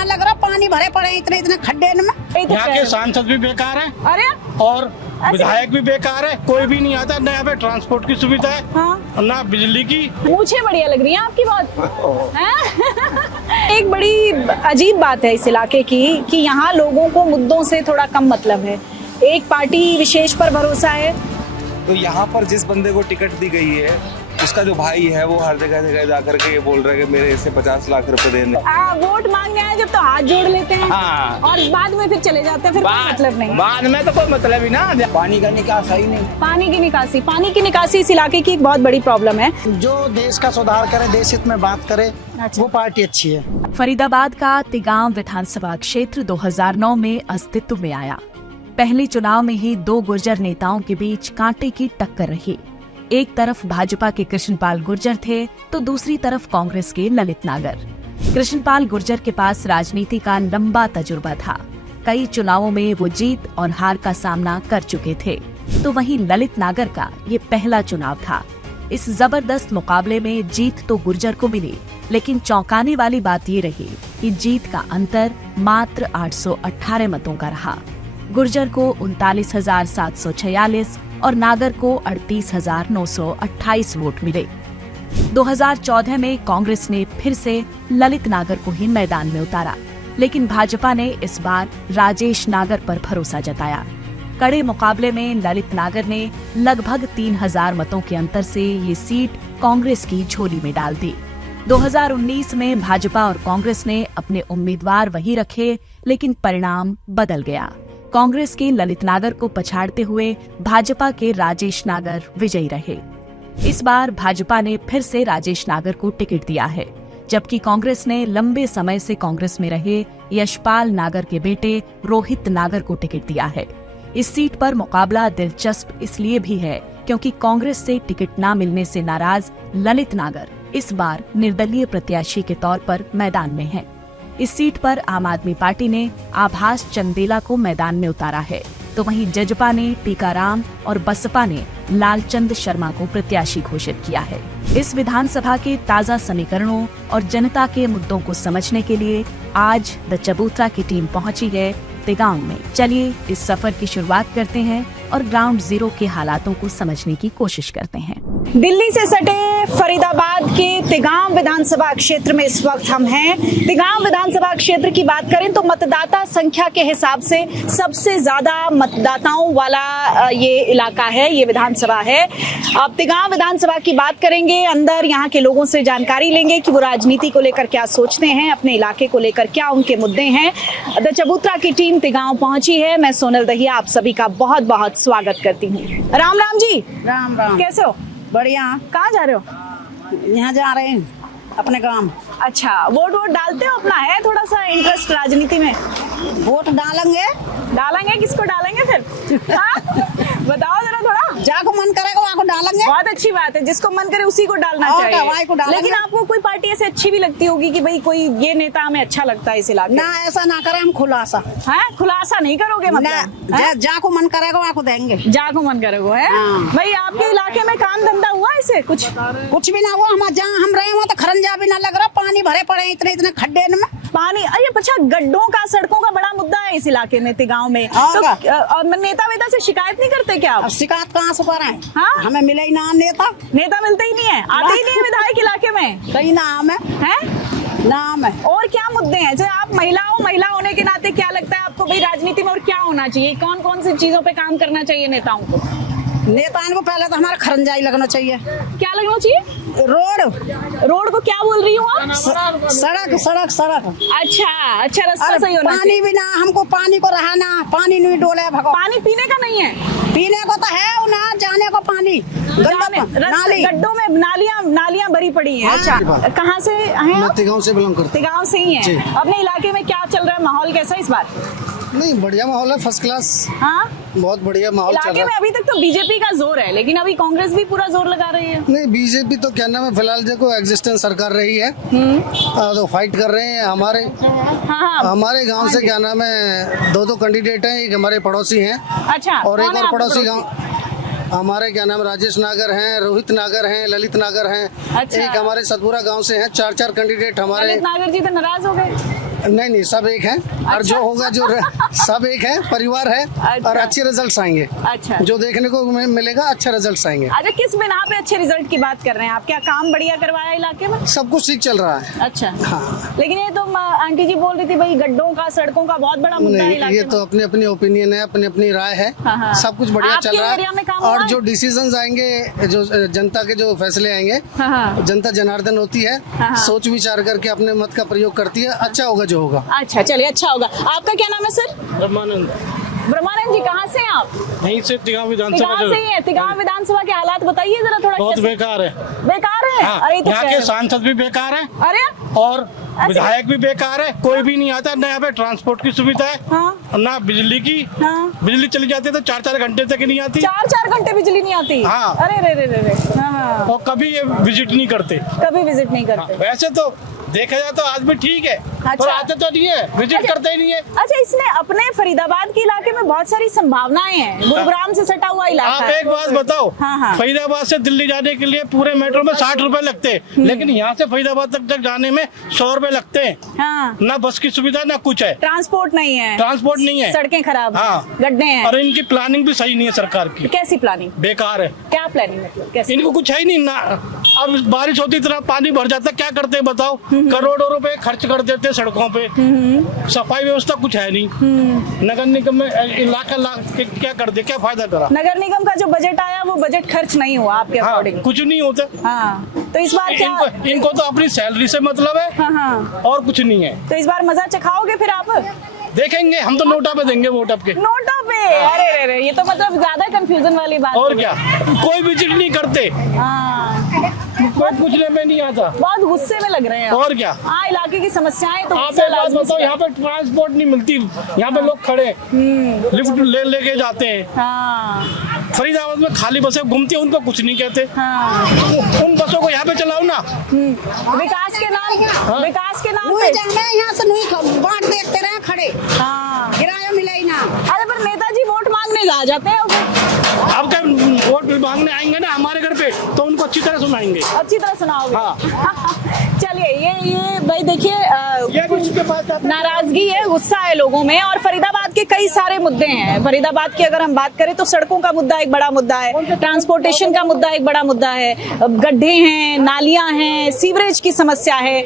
ना लग रहा, पानी भरे पड़े इतने इतने खड्डे में। यहाँ के सांसद भी बेकार है। अरे और विधायक भी बेकार है, कोई भी नहीं आता। न यहाँ पे ट्रांसपोर्ट की सुविधा है, हाँ, ना बिजली की। मुझे बढ़िया लग रही है आपकी बात। हैं? एक बड़ी अजीब बात है इस इलाके की कि यहाँ लोगों को मुद्दों से थोड़ा कम मतलब है, एक पार्टी विशेष पर भरोसा है। तो यहाँ पर जिस बंदे को टिकट दी गई है, उसका जो भाई है वो हर जगह जगह जाकर के ये बोल रहा है कि मेरे से 50 लाख रुपए देने। वोट मांगने आए जब तो हाथ जोड़ लेते हैं, हाँ। और बाद में फिर चले जाते हैं, फिर कोई मतलब नहीं। बाद में तो कोई मतलब ही ना। पानी का निकास ही नहीं। पानी की निकासी इस इलाके की एक बहुत बड़ी प्रॉब्लम है। जो देश का सुधार करे, देश हित में बात करे, वो पार्टी अच्छी है। फरीदाबाद का तिगांव विधानसभा क्षेत्र 2009 में अस्तित्व में आया। पहले चुनाव में ही दो गुर्जर नेताओं के बीच कांटे की टक्कर रही। एक तरफ भाजपा के कृष्णपाल गुर्जर थे तो दूसरी तरफ कांग्रेस के ललित नागर। कृष्णपाल गुर्जर के पास राजनीति का लंबा तजुर्बा था, कई चुनावों में वो जीत और हार का सामना कर चुके थे। तो वहीं ललित नागर का ये पहला चुनाव था। इस जबरदस्त मुकाबले में जीत तो गुर्जर को मिली, लेकिन चौंकाने वाली बात ये रही कि जीत का अंतर मात्र 818 मतों का रहा। गुर्जर को 39,746 और नागर को 38,928 वोट मिले। 2014 में कांग्रेस ने फिर से ललित नागर को ही मैदान में उतारा, लेकिन भाजपा ने इस बार राजेश नागर पर भरोसा जताया। कड़े मुकाबले में ललित नागर ने लगभग 3,000 मतों के अंतर से ये सीट कांग्रेस की झोली में डाल दी। 2019 में भाजपा और कांग्रेस ने अपने उम्मीदवार वही रखे, लेकिन परिणाम बदल गया। कांग्रेस के ललित नागर को पछाड़ते हुए भाजपा के राजेश नागर विजयी रहे। इस बार भाजपा ने फिर से राजेश नागर को टिकट दिया है, जबकि कांग्रेस ने लंबे समय से कांग्रेस में रहे यशपाल नागर के बेटे रोहित नागर को टिकट दिया है। इस सीट पर मुकाबला दिलचस्प इसलिए भी है क्योंकि कांग्रेस से टिकट न मिलने से नाराज ललित नागर इस बार निर्दलीय प्रत्याशी के तौर पर मैदान में है। इस सीट पर आम आदमी पार्टी ने आभास चंदेला को मैदान में उतारा है, तो वहीं जजपा ने टीकाराम और बसपा ने लालचंद शर्मा को प्रत्याशी घोषित किया है। इस विधानसभा के ताजा समीकरणों और जनता के मुद्दों को समझने के लिए आज द चबूतरा की टीम पहुंची है तिगांव में। चलिए इस सफर की शुरुआत करते हैं और ग्राउंड जीरो के हालातों को समझने की कोशिश करते हैं। दिल्ली से सटे फरीदाबाद के तिगांव विधानसभा क्षेत्र में इस वक्त हम हैं। तिगांव विधानसभा क्षेत्र की बात करें तो मतदाता संख्या के हिसाब से सबसे ज्यादा मतदाताओं वाला ये इलाका है, ये विधानसभा है। अब तिगांव विधानसभा की बात करेंगे, अंदर यहाँ के लोगों से जानकारी लेंगे कि वो राजनीति को लेकर क्या सोचते हैं, अपने इलाके को लेकर क्या उनके मुद्दे हैं। द चबूतरा की टीम तिगांव पहुंची है। मैं सोनल दहिया आप सभी का बहुत बहुत स्वागत करती हूँ। राम राम जी। राम राम। कैसे हो? बढ़िया। कहाँ जा रहे हो? यहाँ जा रहे हैं अपने गांव। अच्छा, वोट डालते हो? अपना है थोड़ा सा इंटरेस्ट राजनीति में? वोट डालेंगे। किसको डालेंगे फिर? हाँ? बताओ जरा थोड़ा। जाको मन करेगा वहाँ को डालेंगे। बहुत अच्छी बात है, जिसको मन करे उसी को डालना चाहिए। लेकिन आपको कोई पार्टी ऐसे अच्छी भी लगती होगी कि भाई कोई ये नेता हमें अच्छा लगता है इस इलाके में? ना, ऐसा ना करें हम खुलासा। हाँ, खुलासा नहीं करोगे मतलब? जाको मन करेगा वहाँ को देंगे। जाको मन करोगे है? भाई आपके इलाके में काम धंधा हुआ ऐसे कुछ भी ना हुआ। हम जहाँ हम रहे वहाँ तो खरंजा भी ना लग रहा, पानी भरे पड़े इतने इतने खड्डे में। पानी, अरे अच्छा, गड्ढों का, सड़कों का बड़ा मुद्दा है इस इलाके में तिगांव में। तो नेता वेता से शिकायत नहीं करते क्या आप? शिकायत कहाँ से कर रहे हैं? हाँ? हमें मिले ही ना नेता मिलते ही नहीं है, आते ही नहीं है विधायक इलाके में। कहीं नाम है नाम है। और क्या मुद्दे हैं? जैसे आप महिला होने के नाते क्या लगता है आपको भाई राजनीति में और क्या होना चाहिए? कौन कौन सी चीजों पे काम करना चाहिए नेताओं को? नेताओं को पहले तो हमारा खरंजाई लगना चाहिए। क्या लगना चाहिए? रोड को क्या बोल रही हूँ आप? सड़क। अच्छा, रास्ता सही होना चाहिए। पानी भी ना, हमको पानी को रहना, पानी नहीं डोले भगवान। पानी पीने का नहीं है? पीने को तो है ना, जाने को पानी गड्ढों में नालियां भरी पड़ी हैं। अच्छा, कहाँ से हैं आप? तिगांव से बिलोंग करते। तिगांव से ही हैं। अपने इलाके में क्या चल रहा है, माहौल कैसा है इस बार? नहीं, बढ़िया माहौल है, फर्स्ट क्लास। हाँ, बहुत बढ़िया माहौल चल रहा है। इलाके में अभी तक तो बीजेपी का जोर है, लेकिन अभी कांग्रेस भी पूरा जोर लगा रही है। नहीं, बीजेपी तो क्या नाम है, फिलहाल देखो एग्जिस्टेंस सरकार रही है, तो फाइट कर रहे हैं। हमारे गांव से क्या नाम है, दो कैंडिडेट हैं, एक हमारे पड़ोसी हैं। अच्छा, और एक और पड़ोसी गाँव हमारे क्या नाम, राजेश नागर हैं, रोहित नागर हैं, ललित नागर हैं। अच्छा। एक हमारे सतपुरा गांव से हैं। चार कैंडिडेट हमारे। ललित नागर जी तो नाराज हो गए। नहीं सब एक है और जो होगा सब एक है, परिवार है और अच्छे रिजल्ट्स आएंगे। अच्छा, जो देखने को मिलेगा अच्छे रिजल्ट्स आएंगे। अच्छा, किस बिना पे अच्छे रिजल्ट की बात कर रहे हैं आप? क्या काम बढ़िया करवाया इलाके में? सब कुछ ठीक चल रहा है। अच्छा, हाँ। लेकिन ये तो आंटी जी बोल रही थी भाई गड्ढों का, सड़कों का बहुत बड़ा मुद्दा है नहीं, इलाके ये में। तो अपनी अपनी ओपिनियन है, अपनी अपनी राय है। हाँ। सब कुछ बढ़िया आपके चल रहा एरिया में है काम हुआ और है? जो डिसीजंस आएंगे, जो जनता के जो फैसले आएंगे, हाँ। जनता जनार्दन होती है, हाँ। सोच विचार करके अपने मत का प्रयोग करती है। अच्छा होगा जो होगा। अच्छा, चलिए, अच्छा होगा। आपका क्या नाम है सर? ब्रह्मानंद। ब्रह्मानंद जी, कहाँ से हैं आप? यहीं से तिगांव विधानसभा तिगांव से ही है। तिगांव विधानसभा के हालात बताइए जरा थोड़ा। बहुत कैसे? बेकार है। बेकार है? हाँ, अरे तो यहाँ कह के रहे- सांसद भी बेकार है अरे और विधायक भी बेकार है। कोई भी नहीं आता। न यहाँ पे ट्रांसपोर्ट की सुविधा है, हाँ। ना बिजली की। हाँ। बिजली चली जाती है तो 4-4 घंटे तक नहीं आती। 4-4 घंटे बिजली नहीं आती? हाँ। अरे रे रे रे रे। हाँ। और कभी ये विजिट नहीं करते। कभी विजिट नहीं करते? वैसे तो देखा जाए तो आदमी ठीक है, पर अच्छा। आते तो नहीं है, विजिट अच्छा। करते ही नहीं है। अच्छा, इसमें अपने फरीदाबाद के इलाके में बहुत सारी संभावनाएं हैं। गुरुग्राम से सटा हुआ इलाका आप है। एक बात बताओ, हाँ, हाँ। फरीदाबाद से दिल्ली जाने के लिए पूरे मेट्रो में 60 रुपए लगते हैं, लेकिन यहाँ से फरीदाबाद तक जाने में 100 रुपए लगते हैं। हाँ। ना बस की सुविधा ना कुछ है, ट्रांसपोर्ट नहीं है, ट्रांसपोर्ट नहीं है, सड़कें खराब हैं, हाँ। गड्ढे हैं। और इनकी प्लानिंग भी सही नहीं है सरकार की। कैसी प्लानिंग? बेकार है। क्या प्लानिंग मतलब? कैसे? इनको कुछ है ही नहीं ना। अब बारिश होती इतना पानी भर जाता, क्या करते हैं बताओ? करोड़ों रुपए खर्च कर देते हैं सड़कों पे, सफाई व्यवस्था कुछ है नहीं। नगर निगम में लाख क्या कर दे, क्या फायदा करा? नगर निगम का जो बजट आया वो बजट खर्च नहीं हुआ आपके हाँ, अकॉर्डिंग? कुछ नहीं होता। हाँ, तो इस बार क्या? इनको तो अपनी सैलरी से मतलब है, हाँ हाँ, और कुछ नहीं है। तो इस बार मजा चखाओगे फिर आप? देखेंगे, हम तो नोटा पे देंगे, वोट आपके। नोटों पे? अरे रे रे, ये तो मतलब ज्यादा कंफ्यूजन वाली बात और हो गई। क्या, कोई विजिट नहीं करते, हाँ, कोई पूछने में नहीं आता। बहुत गुस्से में लग रहे हैं आप। और क्या, हाँ, इलाके की समस्याएं तो आप गुस्सा एक बात लाजमी बताओ, सी यहाँ पे ट्रांसपोर्ट नहीं मिलती, यहाँ पे लोग खड़े लिफ्ट लेके जाते हैं। हाँ फरीदाबाद में खाली बसें घूमती है, उनको कुछ नहीं कहते। हाँ। उन बसों को यहाँ पे चलाओ ना। विकास के नाम, विकास के नाम मुँह पे। जाना यहाँ से नहीं बाट देखते रहे खड़े, हाँ। किराया मिला ही ना। अरे पर नेताजी वोट मांगने आ जाते हैं उसे। अब क्या वोट मांगने आएंगे ना हमारे घर पे, तो उनको अच्छी तरह सुनाएंगे। अच्छी तरह सुनाओगे? हाँ। चलिए, ये भाई देखिए, ये भी उसके पास जाता है। नाराजगी है, गुस्सा है लोगों में। और फरीदाबाद के कई सारे मुद्दे हैं। फरीदाबाद की अगर हम बात करें तो सड़कों का मुद्दा एक बड़ा मुद्दा है, ट्रांसपोर्टेशन का मुद्दा एक बड़ा मुद्दा है, गड्ढे हैं, नालियां हैं, सीवरेज की समस्या है,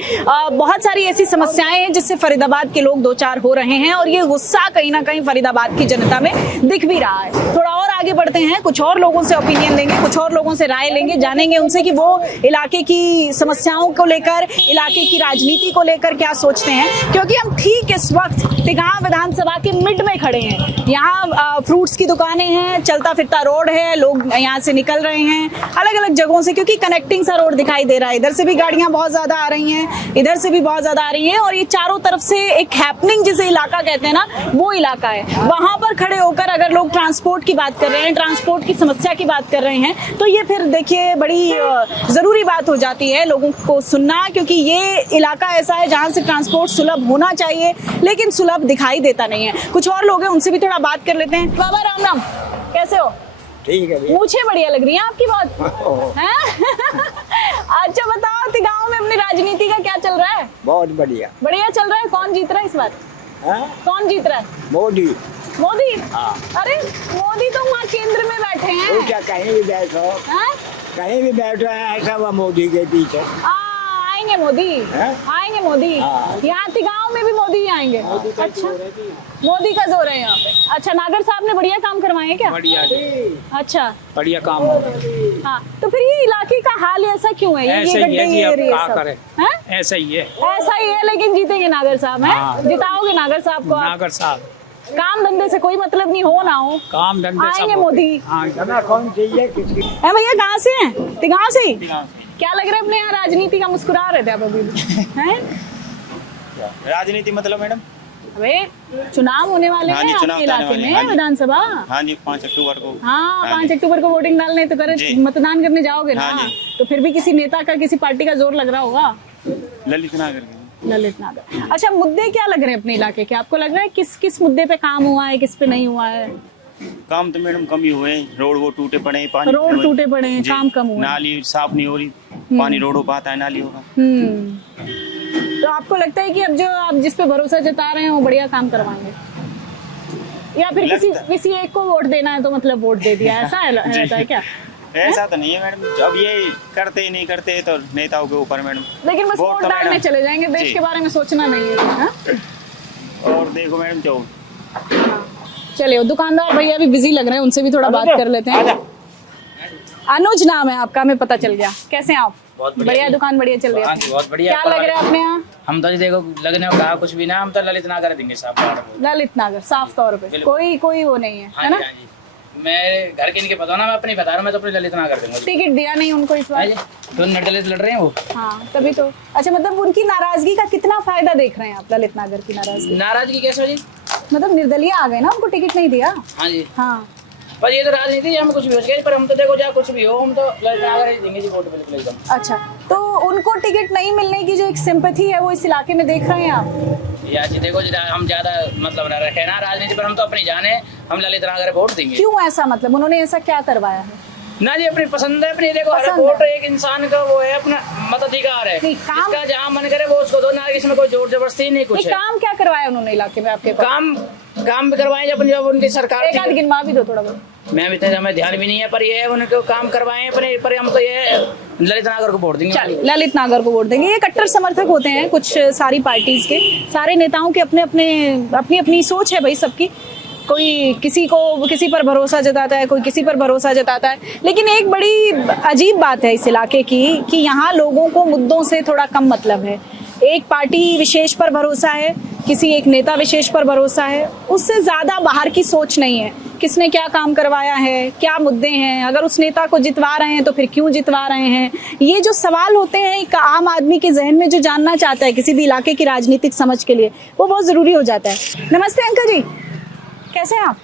बहुत सारी ऐसी समस्याएं हैं जिससे फरीदाबाद के लोग दो चार हो रहे हैं। और ये गुस्सा कहीं ना कहीं फरीदाबाद की जनता में दिख भी रहा है। थोड़ा और आगे बढ़ते हैं, कुछ और लोगों से ओपिनियन लेंगे, कुछ और लोगों से राय लेंगे, जानेंगे उनसे कि वो इलाके की समस्याओं को लेकर, इलाके की राजनीति को लेकर क्या सोचते हैं। क्योंकि हम ठीक इस वक्त तिगांव विधानसभा के मिड में खड़े हैं। यहाँ फ्रूट्स की दुकानें हैं, चलता फिरता रोड है, लोग यहाँ से निकल रहे हैं अलग अलग जगहों से, क्योंकि कनेक्टिंग सा रोड दिखाई दे रहा है। इधर से भी गाड़ियां बहुत ज्यादा आ रही हैं, इधर से भी बहुत ज्यादा आ रही हैं, और ये चारों तरफ से एक हैपनिंग जिसे इलाका कहते हैं ना, वो इलाका है। वहां पर खड़े होकर अगर लोग ट्रांसपोर्ट की बात कर रहे हैं, ट्रांसपोर्ट की समस्या की बात कर रहे हैं, तो ये फिर देखिए बड़ी जरूरी बात हो जाती है लोगों को सुनना। क्योंकि ये इलाका ऐसा है जहां से ट्रांसपोर्ट सुलभ होना चाहिए, लेकिन सुलभ दिखाई देता नहीं है। कुछ और लोग हैं, उनसे भी थोड़ा बात कर लेते हैं। बाबा राम राम, कैसे हो? ठीक है भैया। मुझे बढ़िया लग रही है आपकी बात। हैं? अच्छा बताओ, तिगांव में अपनी राजनीति का क्या चल रहा है? बहुत बढ़िया। बढ़िया चल रहा है। कौन जीत रहा है इस बार? कौन जीत रहा है? मोदी। मोदी? हाँ। अरे मोदी तो वहाँ केंद्र में बैठे वो हैं। क्या कहीं भी बैठो, हैं? कहीं भी बैठो है ऐसा वो मोदी के पीछे। आएंगे मोदी, आएंगे मोदी। हाँ। यहाँ तिगांव में भी मोदी ही आएंगे। अच्छा, मोदी का जोर है यहाँ पे। अच्छा, नागर साहब ने बढ़िया काम करवाए हैं क्या? बढ़िया, अच्छा, बढ़िया काम। हाँ, तो फिर ये इलाके का हाल ऐसा क्यों है? ऐसा ही है जी, अब क्या करें, हैं? ऐसा ही है। ऐसा ही है, लेकिन जीतेंगे नागर साहब, हैं? हाँ। जिताओगे नागर साहब को आप? नागर साहब, काम धंधे से कोई मतलब नहीं, हो ना हो, काम धंधे सब आएंगे होते। मोदी। हाँ, जना कौन चाहिए किसकी? है भैया, कहाँ से हैं? तिगांव से ही? क्या लग रहा है अपने यहाँ राजनीति का? मुस्कुरा रहे थे आप अभी हैं? राजनीति मतलब मैडम? अबे चुनाव होने वाले हाँ हैं जी, चुनाव आपके इलाके होने वाले में, हैं, हाँ जी। विधानसभा। हाँ जी, 5 अक्टूबर को। हाँ, 5 अक्टूबर को वोटिंग डालने तो करे, जी। मतदान करने जाओगे ना, हाँ जी। तो फिर भी किसी नेता का, किसी पार्टी का जोर लग रहा होगा। ललित नागर की। ललित नागर। अच्छा, मुद्दे क्या लग रहे हैं अपने इलाके के? आपको लग रहा है किस किस मुद्दे पे काम हुआ है, किस पे नहीं हुआ है? काम तो मैडम कम ही हुए, रोड वो टूटे पड़े हैं, पानी रोड टूटे पड़े हैं, जी। काम कम हुआ है। नाली साफ नहीं हो रही, पानी रोडों पर आता है, नाली होगा। तो आपको लगता है कि अब जो आप जिस पे भरोसा जता रहे हैं वो बढ़िया काम करवाएंगे, या फिर किसी एक को वोट देना है तो मतलब वोट दे दिया, ऐसा रहता है क्या? ऐसा तो नहीं है मैडम, अब ये करते ही नहीं करते तो नेताओं के ऊपर मैडम। लेकिन बस वोट डालने चले जाएंगे, देश के बारे में सोचना नहीं है। हाँ? और देखो मैडम जो चलिए, दुकानदार भैया भी बिजी लग रहे हैं, उनसे भी थोड़ा बात कर लेते हैं। अनुज नाम है आपका, हमें पता चल गया। कैसे हैं आप? बहुत बढ़िया, दुकान बढ़िया चल रही है? बहुत बढ़िया। क्या लग रहा है अपने यहाँ? हम तो जी देखो लगने को कहा कुछ भी ना, हम तो ललित नागर देंगे साहब। ललित नागर साफ तौर पे, कोई वो नहीं है ना? मैं घर के इनके पता ना, मैं अपनी बता रहा हूँ, मैं तो अपने ललित नागर दूंगा। टिकट दिया नहीं उनको इस बार तो निर्दलित लड़ रहे हैं वो। हाँ तभी तो। अच्छा, मतलब उनकी नाराजगी का कितना फायदा देख रहे हैं आप? ललित नागर की नाराजगी कैसे हो जी? मतलब निर्दलीय आ गए ना, उनको टिकट नहीं दिया। हाँ जी, हाँ, पर ये तो राजनीति है, हम कुछ भी हो सके, पर हम तो देखो चाहे कुछ भी हो, हम तो ललित नागर ही देंगे जी वोट बिल्कुल एकदम। अच्छा, तो उनको टिकट नहीं मिलने की जो एक सिंपैथी है वो इस इलाके में देख रहे हैं आप? या जी देखो हम ज्यादा मतलब ना रखे ना राजनीति पर, हम तो अपनी जाने, हम ललित नागर वोट देंगे। क्यों ऐसा? मतलब उन्होंने ऐसा क्या करवाया है? ना जी अपनी पसंद है, अपनी देखो हर वोट एक इंसान का वो है, अपना मताधिकार है, इसका जहाँ मन करे वो उसको दो ना, इसमें कोई जोर जबरदस्ती नहीं कुछ है। काम क्या करवाया उन्होंने इलाके में आपके? काम भी करवाए जब उनकी सरकार। एक आध गिनवा भी दो थोड़ा बहुत। मैं इतना हमें ध्यान भी नहीं है, पर ये है उनको काम करवाए अपने, पर हम तो ये ललित नागर को वोट देंगे। चलिए, ललित नागर को वोट देंगे। ये कट्टर समर्थक होते हैं कुछ सारी पार्टीज के, सारे नेताओं के अपनी अपनी सोच है भाई सबकी। कोई किसी पर भरोसा जताता है, कोई किसी पर भरोसा जताता है। लेकिन एक बड़ी अजीब बात है इस इलाके की कि यहाँ लोगों को मुद्दों से थोड़ा कम मतलब है। एक पार्टी विशेष पर भरोसा है, किसी एक नेता विशेष पर भरोसा है, उससे ज्यादा बाहर की सोच नहीं है। किसने क्या काम करवाया है, क्या मुद्दे हैं, अगर उस नेता को जितवा रहे हैं तो फिर क्यों जितवा रहे हैं, ये जो सवाल होते हैं एक आम आदमी के जहन में जो जानना चाहता है किसी भी इलाके की राजनीतिक समझ के लिए, वो बहुत जरूरी हो जाता है। नमस्ते अंकल जी, कैसे हैं आप?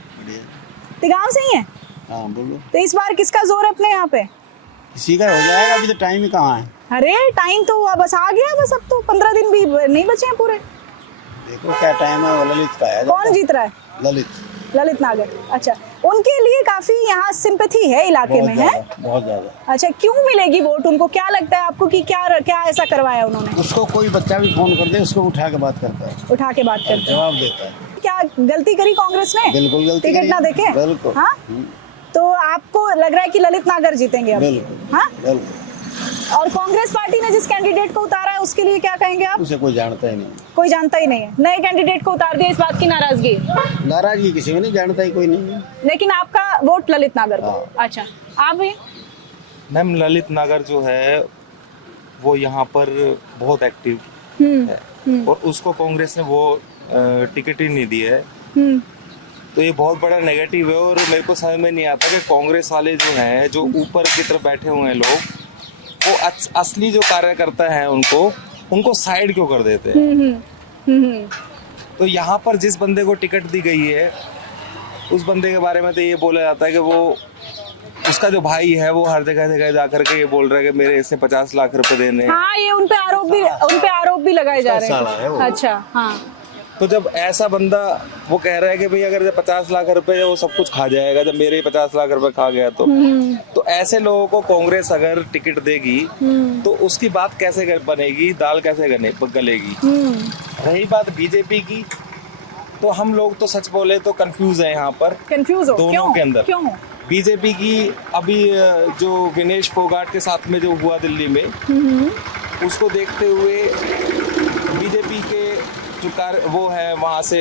तिगांव से ही हैं? हाँ बोलो। तो इस बार किसका जोर है अपने यहाँ पे? किसी का हो जाएगा, अभी तो टाइम ही कहाँ है। अरे टाइम तो बस आ गया, बस अब तो 15 दिन भी नहीं बचे हैं पूरे। देखो क्या टाइम है, वो ललित का है। कौन जीत रहा है? ललित नागर। अच्छा, उनके लिए काफी यहाँ सिंपैथी है इलाके में, है बहुत ज्यादा। अच्छा, क्यों मिलेगी वोट उनको? क्या लगता है आपको कि क्या ऐसा करवाया उन्होंने? उसको कोई बच्चा भी फोन कर दे, उसको उठा के बात करता है, उठा के बात करता है, जवाब देता है। क्या गलती करी कांग्रेस ने? बिल्कुल गलती टिकट ना देके। बिल्कुल। हाँ, तो आपको लग रहा है कि ललित नागर जीतेंगे अब? बिल्कुल। हाँ, बिल्कुल। और कांग्रेस पार्टी ने जिस कैंडिडेट को उतारा है उसके लिए क्या कहेंगे आप? उसे कोई जानता ही नहीं। कोई जानता ही नहीं है, नए कैंडिडेट को उतार दिया, इस बात की नाराजगी? नाराजगी किसी को नहीं, जानता ही कोई नहीं है। लेकिन आपका वोट ललित नागर को। अच्छा, आप भी? मैम ललित नागर जो है वो यहाँ पर बहुत एक्टिव है और उसको कांग्रेस ने वो टिकट ही नहीं दी है, तो ये बहुत बड़ा नेगेटिव है। और मेरे को समझ में नहीं आता कि कांग्रेस वाले जो हैं, जो ऊपर की तरफ बैठे हुए हैं लोग, वो असली जो कार्यकर्ता है उनको साइड क्यों कर देते हैं। तो यहाँ पर जिस बंदे को टिकट दी गई है उस बंदे के बारे में तो ये बोला जाता है कि वो उसका जो भाई है वो हर जगह जा करके ये बोल रहा है कि मेरे इससे 50 लाख रुपए देने। हाँ, ये उन पे आरोप भी लगाए जा रहे हैं। अच्छा, हाँ। तो जब ऐसा बंदा वो कह रहा है कि भाई अगर जब 50 लाख रुपए है वो सब कुछ खा जाएगा, जब मेरे 50 लाख रुपए खा गया तो ऐसे लोगों को कांग्रेस अगर टिकट देगी तो उसकी बात कैसे बनेगी, दाल कैसे गलेगी। रही बात बीजेपी की, तो हम लोग तो सच बोले तो कंफ्यूज है यहाँ पर। कंफ्यूज हो दोनों क्यों? के अंदर क्यों? बीजेपी की अभी जो विनेश फोगाट के साथ में जो हुआ दिल्ली में, उसको देखते हुए बीजेपी के जो वो है वहाँ से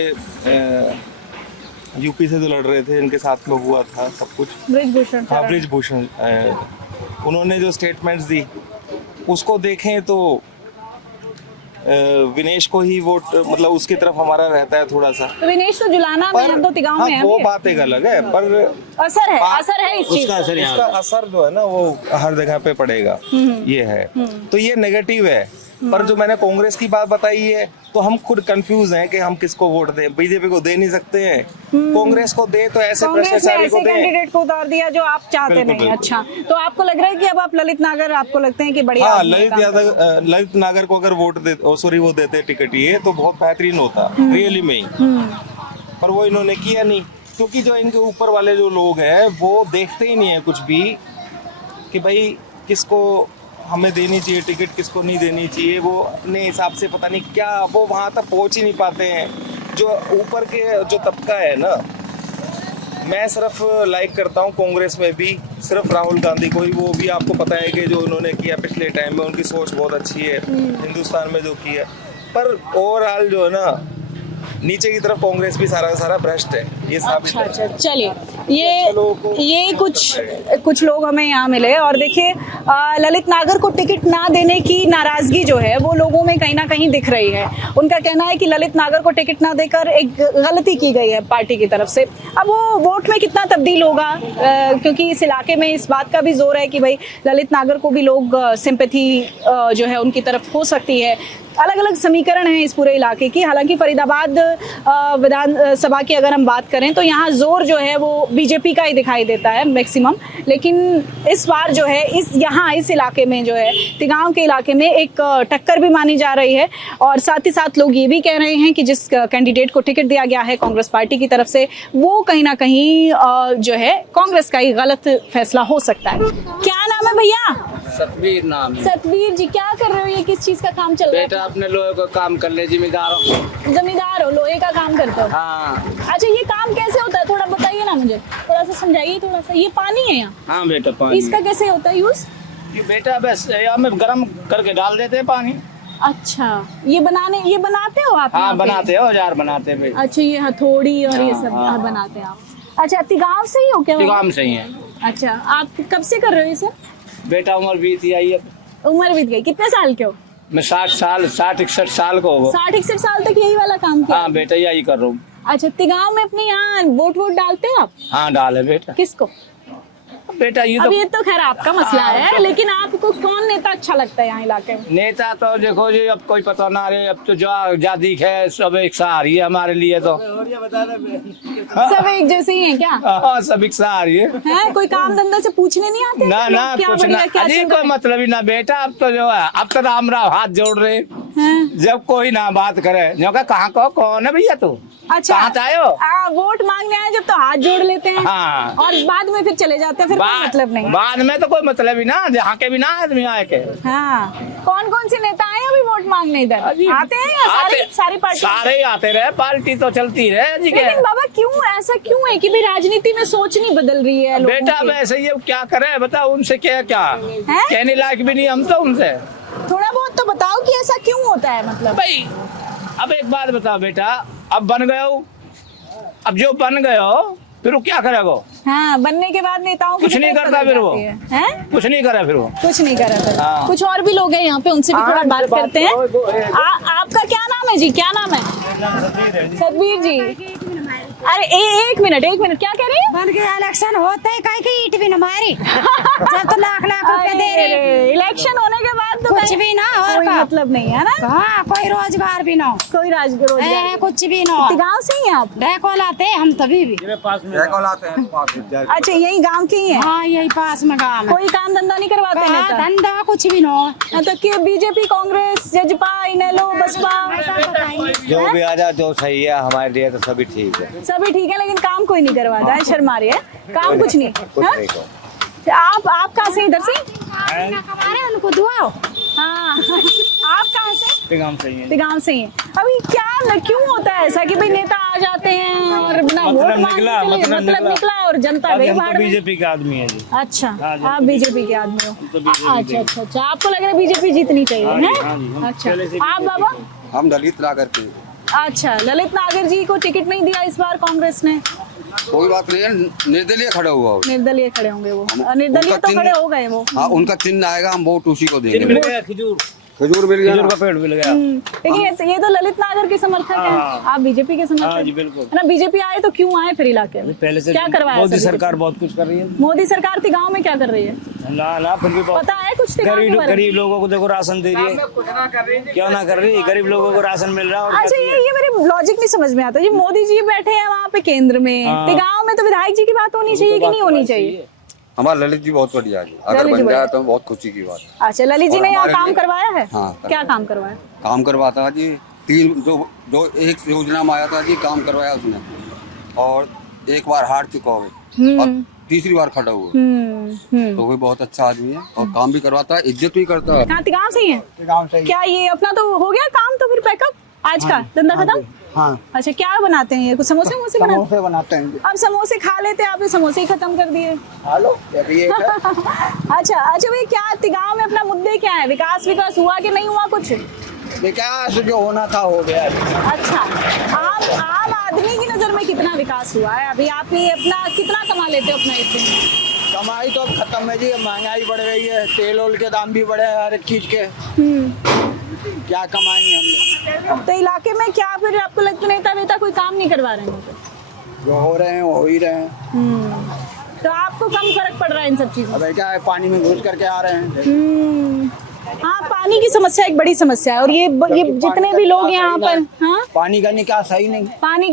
यूपी से जो लड़ रहे थे, इनके साथ में हुआ था सब कुछ, ब्रिजभूषण। हाँ ब्रिजभूषण, उन्होंने जो स्टेटमेंट्स दी उसको देखें तो विनेश को ही वोट, मतलब उसकी तरफ हमारा रहता है थोड़ा सा। तो विनेश तो जुलाना में, हम तो तिगांव में हैं। वो बात एक अलग है, पर असर है इस चीज का। उसका असर जो है ना वो हर जगह पे पड़ेगा, ये है। तो ये नेगेटिव है। पर जो मैंने कांग्रेस की बात बताई है, तो हम खुद कंफ्यूज हैं कि हम किसको वोट दें। बीजेपी को दे नहीं सकते हैं, कांग्रेस को दे तो ऐसे भ्रष्टाचारी को दें। कैंडिडेट को उतार दिया जो आप चाहते नहीं। अच्छा, तो आपको लग रहा है कि अब आप ललित नागर, आपको लगते हैं कि बढ़िया? हाँ, ललित नागर को अगर वोट दे, वो देते टिकट, ये तो बहुत बेहतरीन होता रियली में। पर वो इन्होंने किया नहीं, क्योंकि जो इनके ऊपर वाले जो लोग हैं वो देखते ही नहीं है कुछ भी कि भाई किसको हमें देनी चाहिए टिकट, किसको नहीं देनी चाहिए, वो अपने हिसाब से पता नहीं क्या, वो वहाँ तक पहुँच ही नहीं पाते हैं। जो ऊपर के जो तबका है ना, मैं सिर्फ लाइक करता हूँ कांग्रेस में भी सिर्फ राहुल गांधी को ही। वो भी आपको पता है कि जो उन्होंने किया पिछले टाइम में, उनकी सोच बहुत अच्छी है हिंदुस्तान में जो किया। पर ओवरऑल जो है ना, नीचे की तरफ कांग्रेस भी सारा का सारा भ्रष्ट है, ये साबित है। अच्छा, चलिए ये कुछ लोग हमें यहाँ मिले और देखिए ललित नागर को टिकट ना देने की नाराजगी जो है वो लोगों में कहीं ना कहीं दिख रही है। उनका कहना है कि ललित नागर को टिकट ना देकर एक गलती की गई है पार्टी की तरफ से। अब वो वोट में कितना तब्दील होगा, क्योंकि इस इलाके में इस बात का भी जोर है कि भाई ललित नागर को भी लोग सिंपैथी जो है उनकी तरफ हो सकती है। अलग अलग समीकरण है इस पूरे इलाके की। हालांकि फरीदाबाद विधानसभा की अगर हम बात करें तो यहाँ जोर जो है वो बीजेपी का ही दिखाई देता है मैक्सिमम, लेकिन इस बार जो है इस इलाके में जो है तिगांव के इलाके में एक टक्कर भी मानी जा रही है। और साथ ही साथ लोग ये भी कह रहे हैं कि जिस कैंडिडेट को टिकट दिया गया है कांग्रेस पार्टी की तरफ से, वो कहीं ना कहीं जो है कांग्रेस का ही गलत फैसला हो सकता है। क्या नाम है भैया? सतबीर नाम है। सतबीर जी, क्या कर रहे हो? ये किस चीज का काम चल रहा है? बेटा अपने लोहे का काम कर ले, जिम्मेदार हो। जमींदार हो, लोहे का काम करते हो? हाँ। अच्छा, ये काम कैसे होता है थोड़ा बताइए ना मुझे, थोड़ा सा समझाइए थोड़ा सा। ये पानी है यहाँ? हाँ बेटा पानी। इसका कैसे होता है यूज? ये बेटा बस हमें गर्म करके डाल देते हैं पानी। अच्छा, ये बनाते हो आप? हाँ बनाते हो, औजार बनाते हैं। अच्छा, ये हथौड़ी और ये सब हाँ। बनाते हैं आप? अच्छा, तिगांव से ही हो क्या? तिगांव से ही है। अच्छा, आप कब से कर रहे हो ये सब? बेटा उम्र बीत आई है। उम्र बीत गई, कितने साल के हो? मैं 60-61 साल को हो। 60-61 साल तक यही वाला काम किया? हाँ बेटा यही कर रहा हूँ। अच्छा, तिगांव में अपने यहाँ वोट डालते हो आप? हाँ डाले बेटा। किसको? बेटा अब ये तो खैर आपका मसला है, लेकिन आपको कौन नेता अच्छा लगता है यहाँ इलाके में? नेता तो देखो जी अब कोई पता ना रहे, अब तो जो आजादी है सब एक सहारी है हमारे लिए। तो सब एक जैसे ही हैं क्या? हाँ सब एक सहारी है। कोई काम धंधा से पूछने नहीं आते? ना ना कुछ ना, अजी कोई मतलब ही ना बेटा। अब तो जो है अब तो राम राम हाथ जोड़ रहे, जब कोई ना बात करे जो कहाँ को कौन है भैया तू? अच्छा, कहाँ आए हो? वोट मांगने आए जब तो हाथ जोड़ लेते हैं। हाँ। और बाद में फिर चले जाते हैं, फिर कोई मतलब नहीं। बाद में तो कोई मतलब ही ना, जहाँ के भी ना आदमी आए के। हाँ, कौन कौन से नेता आए अभी वोट मांगने इधर? आते हैं या सारी पार्टी? सारे ही आते रहे, पार्टी तो चलती रहे जी। लेकिन बाबा क्यों ऐसा क्यों है कि भाई राजनीति में सोच नहीं बदल रही है लोगों बेटा? की? वैसे ही क्या करे बताओ, उनसे क्या कहने लायक भी नहीं हम तो उनसे। थोड़ा बहुत तो बताओ कि ऐसा क्यों होता है मतलब। भाई अब एक बात बताओ बेटा, अब बन गए हो, अब जो बन गए हो फिर वो क्या करेगा? हाँ, बनने के बाद नेताओं कुछ नहीं करता फिर वो, कुछ नहीं करे फिर वो, कुछ नहीं करा था। हाँ। कुछ और भी लोग हैं यहाँ पे, उनसे भी थोड़ा बात करते हैं। आपका क्या नाम है जी? क्या नाम है? सतबीर जी। अरे एक मिनट क्या कह रही है? बन गया इलेक्शन होते ही कहीं की ईट भी न मारी। जब तो लाख रुपए दे रहे, इलेक्शन होने के बाद तो कुछ भी ना, और कोई का मतलब नहीं है ना। हाँ, कोई रोजगार भी ना, कोई रोजगार कुछ भी ना। गाँव से ही आप? डेको लाते हम तभी भी। अच्छा, यही गाँव के ही है? हाँ, यही पास में गाँव है। कोई काम धंधा नहीं करवाते? धंधा कुछ भी ना। तो कि बीजेपी, कांग्रेस, जजपा, इनेलो, बसपा, जो भी आ जाए जो सही है हमारे लिए तो सभी ठीक है। सभी ठीक है, लेकिन काम कोई नहीं करवाता है। शर्मा रही है, काम कुछ नहीं। आप कहाँ से? इधर से? उनको दुआओ। हाँ, आप कहाँ से? तिगांव से ही है। तिगांव से ही है। अभी क्या क्यों होता है ऐसा कि भाई नेता आ जाते हैं और बिना वोट मतलब निकला और जनता गई भाड़ में? बीजेपी के आदमी है जी। अच्छा, आप बीजेपी के आदमी हो? अच्छा, आपको लग रहा है बीजेपी जीतनी चाहिए है? अच्छा, आप बाबा? हम दलित नागर के। अच्छा, ललित नागर जी को टिकट नहीं दिया इस बार कांग्रेस ने? कोई बात नहीं है, निर्दलीय खड़े हुआ हो। निर्दलीय खड़े होंगे वो, निर्दलीय तो खड़े हो गए वो। हाँ, उनका चिन्ह आएगा, हम वोट उसी को देंगे। खजूर मिल गया, खजूर का पेड़ मिल गया। लेकिन ये तो ललित नागर के समर्थक हैं, आप बीजेपी के समर्थक हैं। जी बिल्कुल। है ना, बीजेपी आए तो क्यों आए फिर इलाके में? पहले से क्या करवाया? मोदी सरकार बहुत कुछ कर रही है। मोदी सरकार थी गाँव में क्या कर रही है? ना फिर भी पता है कुछ? गरीब लोगों को देखो राशन दे रही है, क्यों ना कर रही है? गरीब लोगों को राशन मिल रहा है। अच्छा, ये मेरे लॉजिक नहीं समझ में आता। ये मोदी जी बैठे हैं वहाँ पे केंद्र में, गाँव में तो विधायक जी की बात होनी चाहिए कि नहीं होनी चाहिए? हमारा ललित जी बहुत बढ़िया है, अगर बन जाए तो बहुत खुशी की बात है। अच्छा, ललित जी ने यहाँ काम करवाया है? हाँ, क्या काम करवाया? काम करवाता है जी, 3 जो एक योजना में आया था जी, काम करवाया उसने, और एक बार हार चुका हो, तीसरी बार खड़ा हुआ, तो वो बहुत अच्छा आदमी है और काम भी करवाता है, इज्जत भी करता है। कहाँ गाँव से ही है? गाँव से ही। क्या ये अपना तो हो गया काम, तो फिर पैकअप आज का धंधा खत्म? हाँ, अच्छा, क्या बनाते हैं ये? कुछ समोसे वमोसे बनाते समोसे बनाते हैं। अब समोसे खा लेते, आपने समोसे ही खत्म कर दिए। हेलो, अभी एक है। अच्छा भाई, क्या तिगांव में अपना मुद्दे क्या है? विकास हुआ कि नहीं हुआ कुछ? विकास जो होना था हो गया। अच्छा, आम आदमी की नजर में कितना विकास हुआ है अभी? आप ये अपना कितना कमा लेते हो अपना एक दिन में? कमाई तो अब खत्म है जी, महंगाई बढ़ गई है, तेल ओल के दाम भी बढ़े हैं, हर एक चीज के। क्या कमाएंगे हम लोग? तो इलाके में क्या फिर आपको लगता नेता वेता कोई काम नहीं करवा रहे हैं? जो हो रहे हैं हो ही रहे हैं। तो आपको कम फर्क पड़ रहा है इन सब चीजों? अब क्या है, पानी में घुस करके आ रहे हैं। हाँ, पानी की समस्या एक बड़ी समस्या है और ये जितने भी लोग यहाँ पर, हाँ, पानी का निकास है ही नहीं। पानी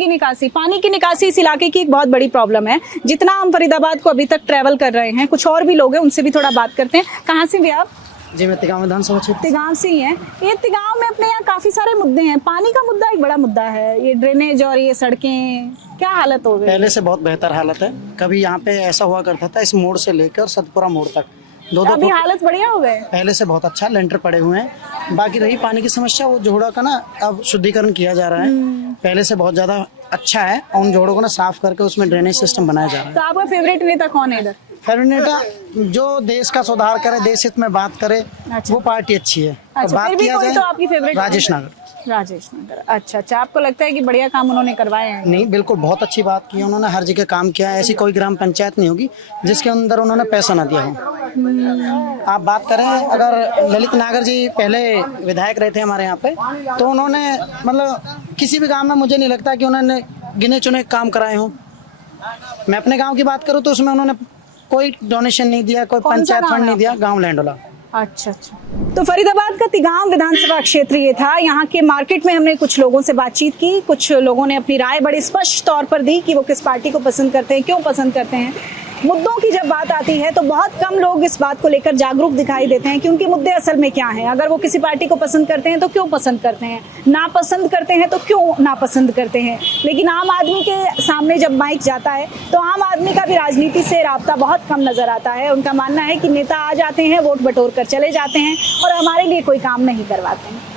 की निकासी इस इलाके की एक बहुत बड़ी प्रॉब्लम है। जितना हम फरीदाबाद को अभी तक ट्रैवल कर रहे हैं, कुछ और भी लोग हैं, उनसे भी थोड़ा बात करते हैं। कहाँ से भी आप? जी, मैं तिगांव विधानसभा क्षेत्र। तिगांव से ही है। ये तिगांव में अपने यहाँ काफी सारे मुद्दे हैं। पानी का मुद्दा एक बड़ा मुद्दा है, ये ड्रेनेज और ये सड़कें, क्या हालत हो गई? पहले से बहुत बेहतर हालत है। कभी यहाँ पे ऐसा हुआ करता था, इस मोड़ से लेकर सतपुरा मोड़ तक दो अभी हालत बढ़िया हो गए? पहले से बहुत अच्छा, लेंटर पड़े हुए हैं। बाकी रही पानी की समस्या, वो जोड़ा का ना अब शुद्धिकरण किया जा रहा है। पहले से बहुत ज्यादा अच्छा है और उन जोड़ों को ना साफ करके उसमें ड्रेनेज सिस्टम बनाया जा रहा है। तो आपका फेवरेट नेता कौन है इधर? फेवरेट नेता जो देश का सुधार करे, देश हित में बात करे, वो पार्टी अच्छी है। अच्छा, बात फिर भी किया कोई जाए तो आपकी फेवरेट? राजेश नागर। अच्छा, आपको लगता है कि बढ़िया काम उन्होंने करवाए हैं? नहीं, बिल्कुल बहुत अच्छी बात की उन्होंने, हर जगह काम किया है। ऐसी कोई ग्राम पंचायत नहीं होगी जिसके अंदर उन्होंने पैसा ना दिया हो। आप बात करें, अगर ललित नागर जी पहले विधायक रहे थे हमारे यहाँ पे, तो उन्होंने मतलब किसी भी गांव में मुझे नहीं लगता कि उन्होंने गिने चुने काम कराए हों। मैं अपने गाँव की बात करूँ तो उसमें उन्होंने कोई डोनेशन नहीं दिया, कोई पंचायत फंड नहीं दिया, गाँव लैंडोला। अच्छा, तो फरीदाबाद का तिगांव विधानसभा क्षेत्र ये था। यहाँ के मार्केट में हमने कुछ लोगों से बातचीत की, कुछ लोगों ने अपनी राय बड़ी स्पष्ट तौर पर दी कि वो किस पार्टी को पसंद करते हैं, क्यों पसंद करते हैं। मुद्दों की जब बात आती है तो बहुत कम लोग इस बात को लेकर जागरूक दिखाई देते हैं कि उनके मुद्दे असल में क्या हैं। अगर वो किसी पार्टी को पसंद करते हैं तो क्यों पसंद करते हैं, नापसंद करते हैं तो क्यों नापसंद करते हैं। लेकिन आम आदमी के सामने जब माइक जाता है तो आम आदमी का भी राजनीति से राब्ता बहुत कम नजर आता है। उनका मानना है कि नेता आ जाते हैं, वोट बटोर कर चले जाते हैं और हमारे लिए कोई काम नहीं करवाते हैं।